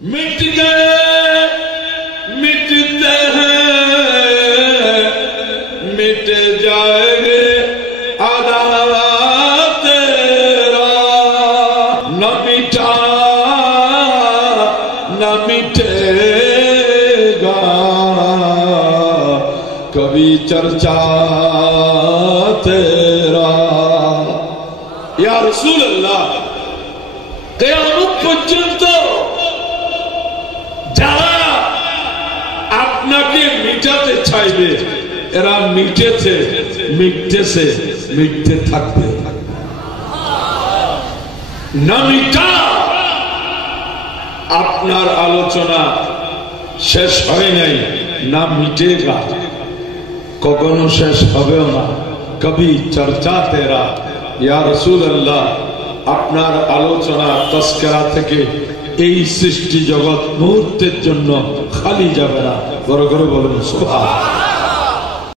मिट गए मिटते हैं मिट जाएंगे आधा तेरा न मिटा न मिटेगा कभी चर्चा तेरा या रसूल अल्लाह क़यामत পর্যন্ত যারা আপনাকে মিটাতে চাইবে এরা মিটেছে মিটতেছে মিটতে থাকবে না মিটা আপনার আলোচনা শেষ হয় নাই না মিটেগা কখনো শেষ হবেও না কবি চর্চা তেরা ইয়া রাসূল আল্লাহ আপনার আলোচনা তস্করা থেকে এই সৃষ্টি জগৎ মুহূর্তের জন্য খালি যাবে না বড় করে বলুন সুবহান